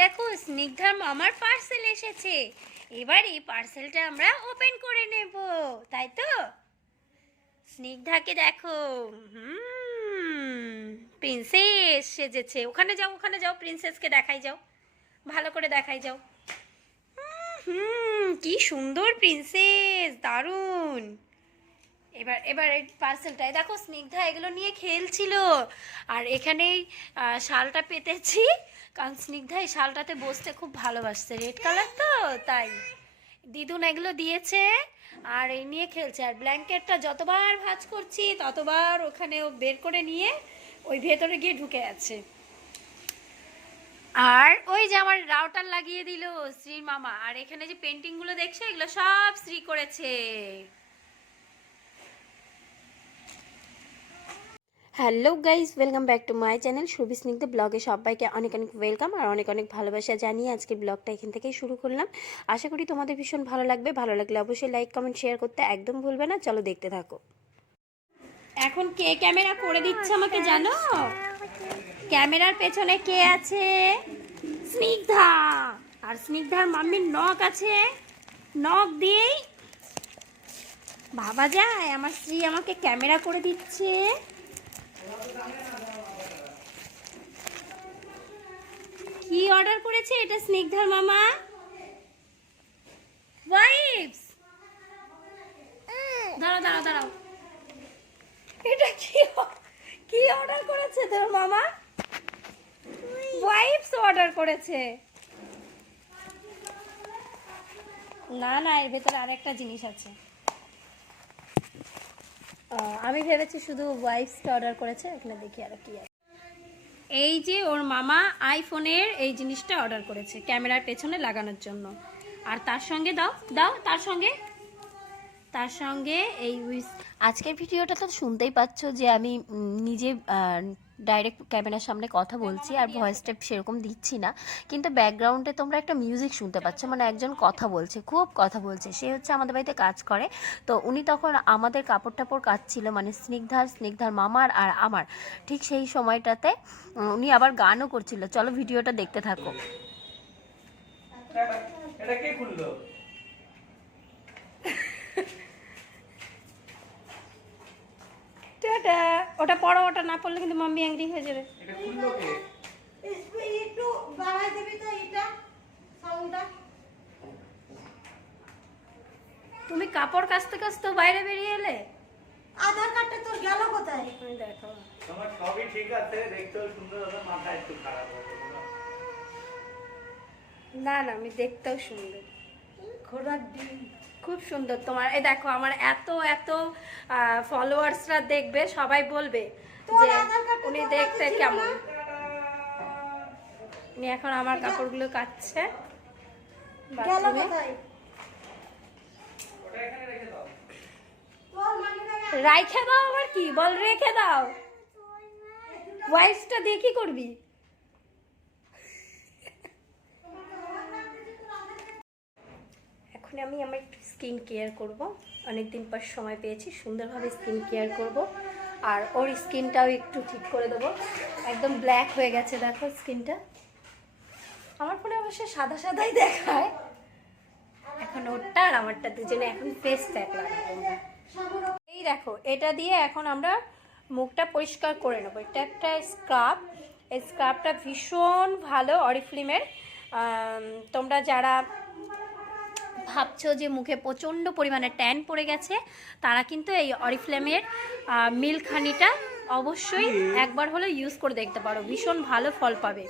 দেখো স্নিগ্ধার মামার পার্সেল এসেছে। এবার এই পার্সেলটা আমরা ওপেন করে নেব, তাই তো? স্নিগ্ধাকে দেখো প্রিন্সেস সেজেছে। ওখানে যাও ওখানে যাও প্রিন্সেসকে দেখাই যাও। ভালো করে দেখাই যাও। হুম কি সুন্দর প্রিন্সেস দারুণ। এবার এবার এই পার্সেলটাই দেখো, স্নিগ্ধা এগুলো নিয়ে খেলছিল। আর এখানেই শালটা পেতেছি। কারণ স্নিগ্ধা, এই শালটাতে বসতে খুব ভালোবাসছে। রেড কালার তো, তাই। দিদুন এগুলো দিয়েছে আর এই নিয়ে খেলছে। আর ব্ল্যাঙ্কেটটা যতবার ভাঁজ করছি, ততবার ওখানে ও বের করে নিয়ে ওই ভেতরে গিয়ে ঢুকে আছে। আর ওই যে আমার রাউটার লাগিয়ে দিল শ্রীর মামা। আর এখানে যে পেন্টিংগুলো দেখছ, এগুলো সব শ্রী করেছে। Hello guys welcome back to my channel Subi Snigdha ব্লগে সবাইকে অনেক অনেক ওয়েলকাম আর অনেক অনেক ভালোবাসা জানিয়ে আজকের ব্লগটা এখান থেকেই শুরু করলাম। আশা করি তোমাদের ভীষণ ভালো লাগবে। ভালো লাগলে অবশ্যই লাইক কমেন্ট শেয়ার করতে একদম ভুলবে না। চলো দেখতে থাকো। এখন কে ক্যামেরা করে দিচ্ছে আমাকে জানো? ক্যামেরার পেছনে কে আছে? স্নিগ্ধা। আর স্নিগ্ধার মাম্মির নখ আছে। নখ দিয়েই ভাবা যায়, আমার স্ত্রী আমাকে ক্যামেরা করে দিচ্ছে। কি অর্ডার করেছে এটা স্নিগ্ধার মামা? ওয়াইপস! দাঁড়াও দাঁড়াও দাঁড়াও। এটা কি কি অর্ডার করেছে তোর মামা? ওয়াইপস অর্ডার করেছে। না না এর ভেতরে আরেকটা জিনিস আছে। আমি ভেবেছি শুধু ওয়াইফসটা অর্ডার করেছে, এখানে দেখি আর কি আছে। এই যে ওর মামা আইফোনের এই জিনিসটা অর্ডার করেছে, ক্যামেরার পেছনে লাগানোর জন্য। আর তার সঙ্গে দাও দাও, তার সঙ্গে। তার সঙ্গে এই আজকের ভিডিওটা তো শুনতেই পাচ্ছ যে আমি নিজে ডাইরেক্ট ক্যামেরার সামনে কথা বলছি আর ভয়েস টেপ সেরকম দিচ্ছি না। কিন্তু ব্যাকগ্রাউন্ডে তোমরা একটা মিউজিক শুনতে পাচ্ছ। মানে একজন কথা বলছে, খুব কথা বলছে। সে হচ্ছে আমাদের বাড়িতে কাজ করে। তো উনি তখন আমাদের কাপড় টাপড় কাচ্ছিল। মানে স্নিগ্ধার স্নিগ্ধার মামার আর আমার। ঠিক সেই সময়টাতে উনি আবার গানও করছিল। চলো ভিডিওটা দেখতে থাকো। এটা কে খুললো? টাটা। ওটা পড়ো ওটা না পড়লে কিন্তু মাম্মি অ্যাংরি হয়ে যাবে। এটা খুললো কে? একটু বাড়াই দিবি তো এটা সাউন্ডটা তুমি কাপড় কাচতে কাচতে বাইরে বেরিয়ে এলে? আধার কার্ডটা তোর গেল কোথায়? দেখো। তোমার সবই ঠিক আছে দেখতেও সুন্দর হবে মাথা একটু খারাপ হবে না না আমি দেখতেও সুন্দর। ঘোড়ার ডিম। খুব সুন্দর তোমার। এই দেখো আমার এত এত ফলোয়ার্সরা দেখবে সবাই বলবে যে উনি দেখতে কেমন। উনি এখন আমার কাপড়গুলো কাটছে। রাইখে দাও আবার কি? বল রেখে দাও। ওয়াইফসটা দিয়ে কি করবি? এখন আমি আমার স্কিন কেয়ার করব। অনেক দিন পর সময় পেয়েছি, সুন্দরভাবে স্কিন কেয়ার করব। আর ওর স্কিনটাও একটু ঠিক করে দেবো। একদম ব্ল্যাক হয়ে গেছে, দেখো স্কিনটা। আমার ফোনে অবশ্যই সাদা সাদাই দেখায়। এখন ওরটা আর আমারটা দুজনে এখন ফেস প্যাক এই দেখো, এটা দিয়ে এখন আমরা মুখটা পরিষ্কার করে নেব। এটা একটা স্ক্রাব এই স্ক্রাবটা ভীষণ ভালো অরিফ্লিমের তোমরা যারা ভাবছ যে মুখে প্রচণ্ড পরিমাণে ট্যান পড়ে গেছে তারা কিন্তু এই অরিফ্লেমের মিল্ক হানিটা অবশ্যই একবার হলে ইউজ করে দেখতে পারো। ভীষণ ভালো ফল পাবে।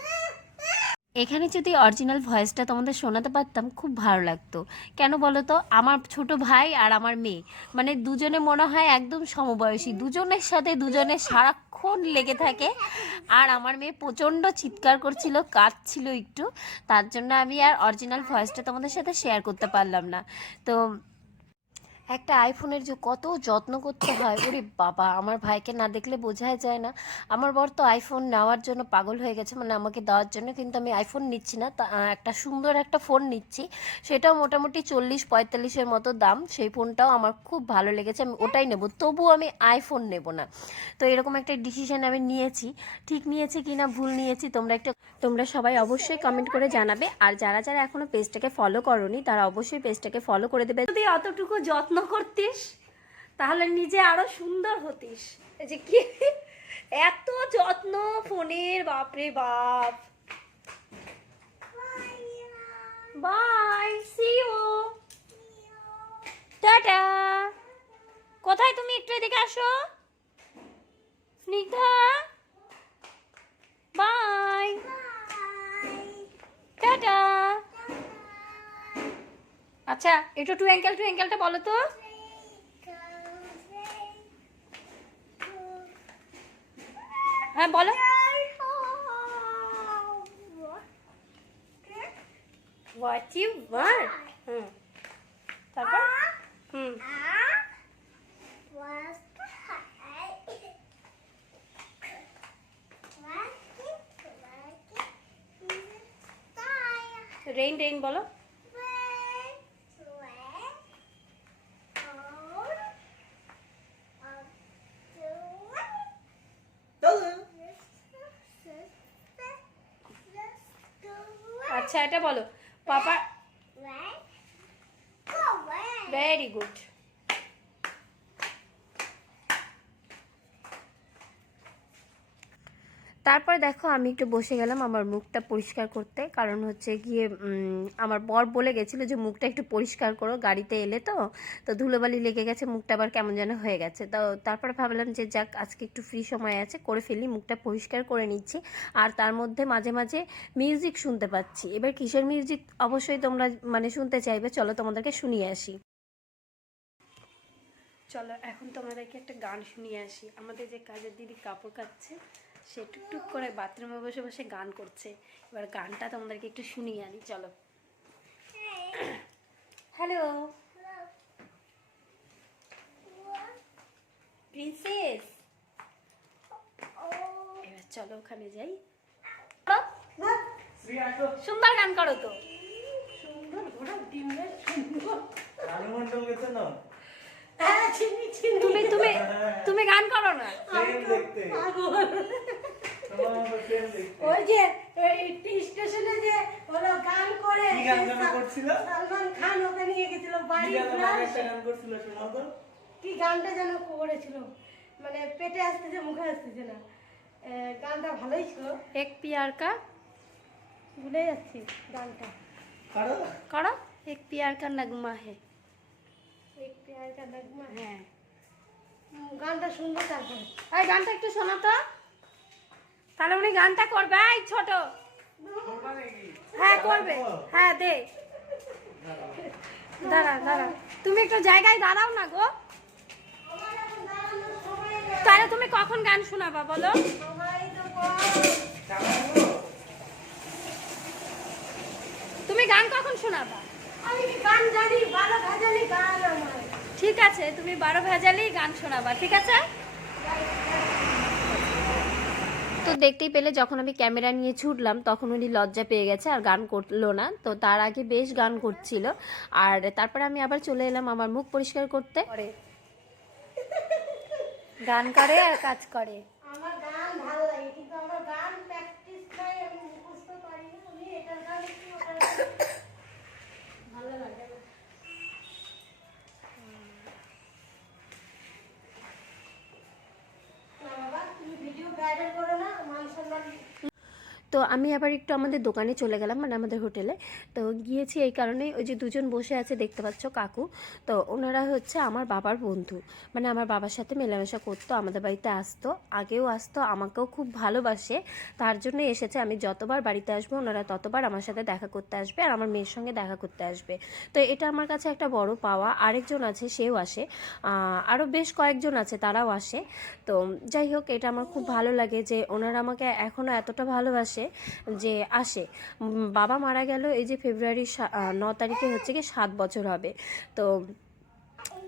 এখানে যদি অরিজিনাল ভয়েসটা তোমাদের শোনাতে পারতাম, খুব ভালো লাগতো। কেন বলো তো আমার ছোট ভাই আর আমার মেয়ে। মানে দুজনে মনে হয় একদম সমবয়সী। দুজনের সাথে দুজনে সারাক্ষণ লেগে থাকে। আর আমার মেয়ে প্রচণ্ড চিৎকার করছিল, কাঁদছিল একটু। তার জন্য আমি আর অরিজিনাল ভয়েসটা তোমাদের সাথে শেয়ার করতে পারলাম না। তো একটা আইফোনের যে কত যত্ন করতে হয়, ওরে বাবা, আমার ভাইকে না দেখলে বোঝাই যায় না। আমার বর তো আইফোন নেওয়ার জন্য পাগল হয়ে গেছে মানে আমাকে দেওয়ার জন্য, কিন্তু আমি আইফোন নিচ্ছি না। তা একটা সুন্দর একটা ফোন নিচ্ছি, সেটাও মোটামুটি চল্লিশ পঁয়তাল্লিশের মতো দাম। সেই ফোনটাও আমার খুব ভালো লেগেছে, আমি ওটাই নেব, তবুও আমি আইফোন নেব না। তো এরকম একটা ডিসিশন আমি নিয়েছি, ঠিক নিয়েছি কি না ভুল নিয়েছি, তোমরা একটা, তোমরা সবাই অবশ্যই কমেন্ট করে জানাবে। আর যারা যারা এখনও পেজটাকে ফলো করোনি, তারা অবশ্যই পেজটাকে ফলো করে দেবে। যদি অতটুকু যত্ন করতিস তাহলে নিজে আরও সুন্দর হতিস। এই যে কি? এত যত্ন ফোনের বাপরে বাপ। বাই সি ইউ টাটা। কোথায় তুমি একটু এদিকে আসো? স্নিগ্ধা? বাই। টাটা। আচ্ছা একটু টু অ্যাঙ্কেল টু অ্যাঙ্কেলটা বলো তো। হ্যাঁ বলো। হুম। তারপর? হুম। রেইন রেইন বলো। এটা বলো। তারপর দেখো আমি একটু বসে গেলাম আমার মুখটা পরিষ্কার করতে। কারণ হচ্ছে গিয়ে আমার বর বলে গেছিল যে মুখটা একটু পরিষ্কার করো, গাড়িতে এলে তো। তো ধুলোবালি লেগে গেছে, মুখটা আবার কেমন যেন হয়ে গেছে। তো তারপর ভাবলাম যে যাক, আজকে একটু ফ্রি সময় আছে, করে ফেলি, মুখটা পরিষ্কার করে নিচ্ছি। আর তার মধ্যে মাঝে মাঝে মিউজিক শুনতে পাচ্ছি। এবার কিসের মিউজিক অবশ্যই তোমরা মানে শুনতে চাইবে। চলো তোমাদেরকে শুনিয়ে আসি। চলো, এখন তোমাদেরকে একটা গান শুনিয়ে আসি। আমাদের যে কাজের দিদি কাপড় কাচ্ছে সে টুকটুক করে বাথরুমে বসে বসে গান করছে। এবার গানটা তোমাদেরকে একটু শুনিয়ে আনি চলো। হ্যালো প্রিন্সেস এবার চলো ওখানে যাই। সুন্দর গান করো তো। গেছে না হ্যাঁ চিনি চিনি তুমি তুমি তুমি গান করো না। ওই যে স্টেশনে যে হলো গান করে কি গান যেন করছিল? সালমান খান ওকে নিয়ে গেছিল বাড়ি কি কি গানটা যেন করেছিল? মানে পেটে আসতেছে মুখে আসতেছে না। গানটা ভালোই ছিল। এক পিয়ার কা? ভুলে যাচ্ছি গানটা। কারও? করো। এক পিয়ার কা নগমা হে। এই পেয়ারটা নগমা। হ্যাঁ। গানটা শুনব তারপরে। এই গানটা একটু শোনা তো। তাহলে উনি গানটা করবে এই ছোট। হ্যাঁ করবে। হ্যাঁ দে। দাঁড়া দাঁড়া। তুমি একটু জায়গায় দাঁড়াও না গো। তাহলে তুমি কখন গান শোনাবা বলো? তুমি গান কখন শোনাবা? আমি গান জানি ভালো ভাজালি গান আমার। ঠিক আছে তুমি বারো ভেজালেই গান শোনাবা ঠিক আছে? তো দেখতেই পেলে যখন আমি ক্যামেরা নিয়ে ছুটলাম তখন উনি লজ্জা পেয়ে গেছে আর গান করল না। তো তার আগে বেশ গান করছিল। আর তারপরে আমি আবার চলে এলাম আমার মুখ পরিষ্কার করতে। করে। গান করে আর কাজ করে আমার গান ভালো লাগে কিন্তু আমার গান প্র্যাকটিস নাই আমি মুখস্থ পারি না আমি এটার গান একটু ওটার গান ভালো লাগে না। না বাবা তুমি ভিডিও ব্রাইডাল করো না মান সম্মান তো আমি আবার একটু আমাদের দোকানে চলে গেলাম মানে আমাদের হোটেলে। তো গিয়েছি এই কারণে ওই যে দুজন বসে আছে, দেখতে পাচ্ছ কাকু। তো ওনারা হচ্ছে আমার বাবার বন্ধু। মানে আমার বাবার সাথে মেলামেশা করতো, আমাদের বাড়িতে আসতো, আগেও আসতো, আমাকেও খুব ভালোবাসে। তার জন্য এসেছে, আমি যতবার বাড়িতে আসব, ওনারা ততবার আমার সাথে দেখা করতে আসবে আর আমার মেয়ের সঙ্গে দেখা করতে আসবে। তো এটা আমার কাছে একটা বড় পাওয়া। আরেকজন আছে, সেও আসে। আরও বেশ কয়েকজন আছে, তারাও আসে। তো যাই হোক, এটা আমার খুব ভালো লাগে যে ওনারা আমাকে এখনও এতটা ভালোবাসে। যে আসে। বাবা মারা গেল এই যে ফেব্রুয়ারি ন তারিখে হচ্ছে কি সাত বছর হবে। তো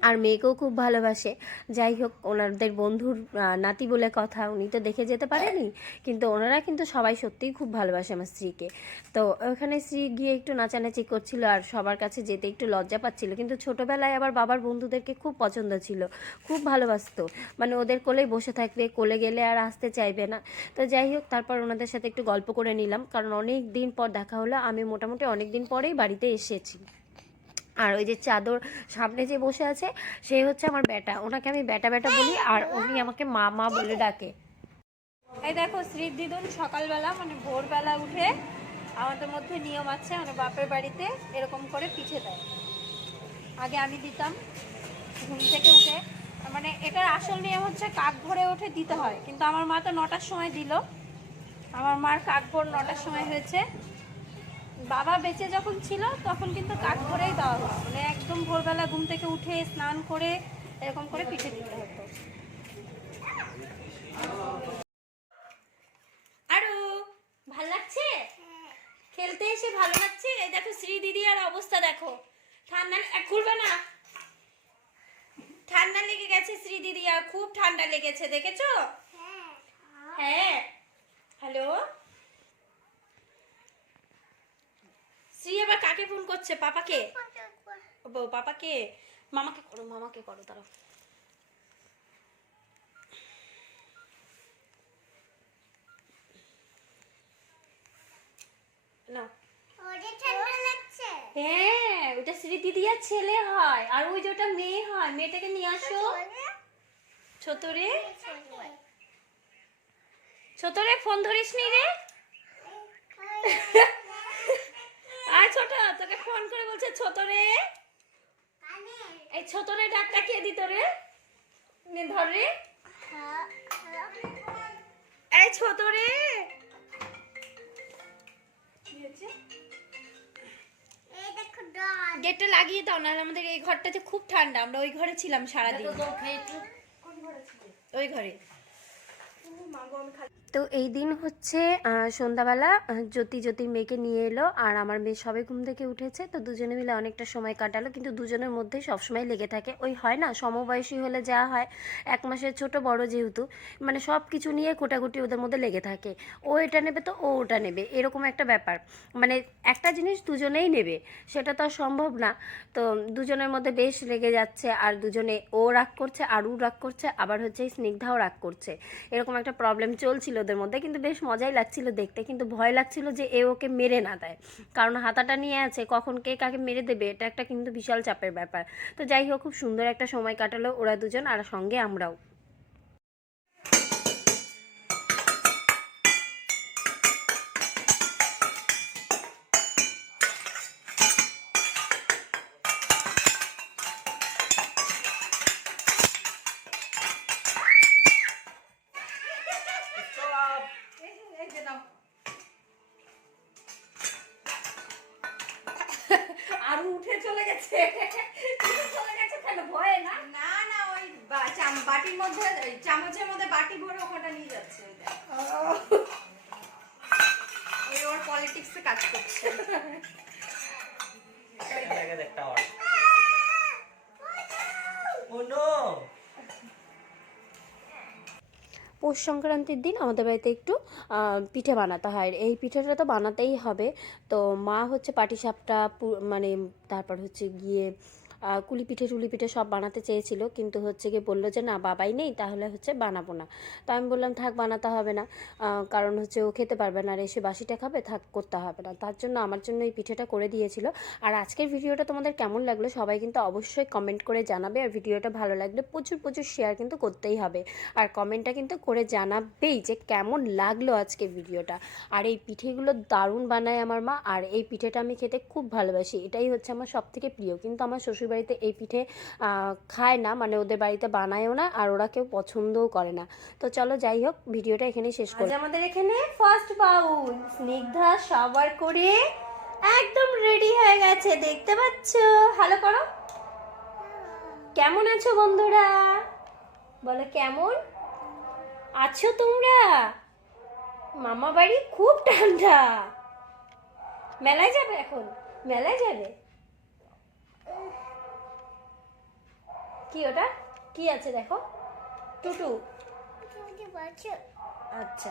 আর মেয়েকেও খুব ভালোবাসে। যাই হোক, ওনাদের বন্ধুর নাতি বলে কথা, উনি তো দেখে যেতে পারেনি, কিন্তু ওনারা কিন্তু সবাই সত্যিই খুব ভালোবাসে আমার স্ত্রীকে। তো ওখানে স্ত্রী গিয়ে একটু নাচানাচি করছিল আর সবার কাছে যেতে একটু লজ্জা পাচ্ছিল, কিন্তু ছোটোবেলায় আবার বাবার বন্ধুদেরকে খুব পছন্দ ছিল, খুব ভালোবাসতো। মানে ওদের কোলেই বসে থাকবে, কোলে গেলে আর আসতে চাইবে না। তো যাই হোক, তারপর ওনাদের সাথে একটু গল্প করে নিলাম, কারণ অনেক দিন পর দেখা হলো, আমি মোটামুটি অনেক দিন পরেই বাড়িতে এসেছি। আর ওই যে চাদর সামনে যে বসে আছে, সে হচ্ছে আমার বেটা ওনাকে আমি বেটা বেটা বলি আর উনি আমাকে মা মা বলে ডাকে। এই দেখো শ্রী দিদুন সকালবেলা মানে ভোরবেলা উঠে আমাদের মধ্যে নিয়ম আছে মানে বাপের বাড়িতে এরকম করে পিঠে দেয়। আগে আমি দিতাম, ঘুম থেকে উঠে। মানে এটার আসল নিয়ম হচ্ছে কাক ভরে উঠে দিতে হয়। কিন্তু আমার মা তো নটার সময় দিল। আমার মার কাক ভোর নটার সময় হয়েছে। বাবা বেঁচে যখন ছিল, তখন কিন্তু কাক করেই দেওয়া হতো। মানে একদম ভোরবেলা ঘুম থেকে উঠে স্নান করে এরকম করে পিঠে দিতে হতো। আরও, ভালো লাগছে? খেলতে এসে ভালো লাগছে? এই দেখো শ্রী দিদি আর অবস্থা দেখো। ঠান্ডা খুলবে না। ঠান্ডা লেগে গেছে শ্রী দিদি আর খুব ঠান্ডা লেগেছে, দেখেছ? হ্যাঁ। হ্যালো? শ্রী আবার কাকে ফোন করছে? পাপাকে? পাপাকে? মামাকে করো মামাকে করো তারা হ্যাঁ ওটা শ্রী দিদিয়ার ছেলে হয় আর ওই যে ওটা মেয়ে হয় মেয়েটাকে নিয়ে আসো। ছোট রে? ছোট রে। ফোন ধরিস নি রে? ছোট তোকে ফোন করে বলছে ছোট রে। এই ছোট রে ডাকটা কে দিত রে? ধর রে। এই ছোট রে। গেটটা লাগিয়ে দাও নাহলে আমাদের এই ঘরটাতে খুব ঠান্ডা। আমরা ওই ঘরে ছিলাম সারাদিন। ওই ঘরে। তো এই দিন হচ্ছে সন্ধ্যাবেলা জ্যোতি জ্যোতির মেয়েকে নিয়ে এলো আর আমার মেয়ে সবে ঘুম থেকে উঠেছে। তো দুজনে মিলে অনেকটা সময় কাটালো কিন্তু দুজনের মধ্যে সবসময় লেগে থাকে। ওই হয় না, সমবয়সী হলে যা হয়, এক মাসের ছোট বড় যেহেতু মানে সব কিছু নিয়ে কোটাকুটি ওদের মধ্যে লেগে থাকে। ও এটা নেবে তো ও ওটা নেবে, এরকম একটা ব্যাপার। মানে একটা জিনিস দুজনেই নেবে, সেটা তো সম্ভব না। তো দুজনের মধ্যে বেশ লেগে যাচ্ছে আর দুজনে ও রাগ করছে আর ও রাগ করছে, আবার হচ্ছে স্নিগ্ধাও রাগ করছে। এরকম একটা প্রবলেম চলছিল ওদের মধ্যে, কিন্তু বেশ মজাই লাগছিল দেখতে। কিন্তু ভয় লাগছিল যে এ ওকে মেরে না দেয়। কারণ হাতাটা নিয়ে আছে, কখন কে কাকে মেরে দেবে, এটা একটা কিন্তু বিশাল চাপের ব্যাপার। তো যাই হোক, খুব সুন্দর একটা সময় কাটালো ওরা দুজন, আর সঙ্গে আমরাও। চলে গেছে। চলে গেছে কেন? ভয়ে না? না না ওই বাটির মধ্যে চামচের মধ্যে বাটি ভরে ওখানটা নিয়ে যাচ্ছে ওই ওর পলিটিক্সে কাজ করছে। একটা ও নো পৌষ সংক্রান্তির দিন আমাদের বাড়িতে একটু পিঠে বানাতে হয়। এই পিঠেটা তো বানাতেই হবে। তো মা হচ্ছে পাটিসাপটা মানে তারপর হচ্ছে গিয়ে আহ, কুলি পিঠে টুলি পিঠে সব বানাতে চেয়েছিল। কিন্তু হচ্ছে গিয়ে বলল যে না বাবাই নেই তাহলে হচ্ছে বানাবো না। তো আমি বললাম থাক বানাতে হবে না। কারণ হচ্ছে ও খেতে পারবে না আর এসে বাসিটা খাবে থাক করতে হবে না। তার জন্য আমার জন্য এই পিঠেটা করে দিয়েছিল। আর আজকের ভিডিওটা তোমাদের কেমন লাগল সবাই কিন্তু অবশ্যই কমেন্ট করে জানাবে। আর ভিডিওটা ভালো লাগলে প্রচুর প্রচুর শেয়ার কিন্তু করতেই হবে। আর কমেন্টটা কিন্তু করে জানাবেই যে কেমন লাগল আজকে ভিডিওটা। আর এই পিঠেগুলো দারুণ বানায় আমার মা আর এই পিঠেটা আমি খেতে খুব ভালোবাসি। এটাই হচ্ছে আমার সব থেকে প্রিয়। কিন্তু আমার শ্বশুরবাড়িতে এই পিঠে খায় না মানে ওদের বাড়িতে বানায়ও না আর ওরা কেউ পছন্দও করে না। তো চলো যাই হোক ভিডিওটা এখানেই শেষ করি আমাদের এখানে ফার্স্ট বাউল স্নিগ্ধা সবার করে একদম রেডি হয়ে গেছে দেখতে পাচ্ছ? হ্যালো করো। কেমন আছো বন্ধুরা? বলো কেমন? আছো তোমরা? মামা বাড়ি খুব ঠান্ডা। মেলায় যাবে এখন? মেলায় যাবে? কি ওটা? কি আছে দেখো? টুটু। আচ্ছা।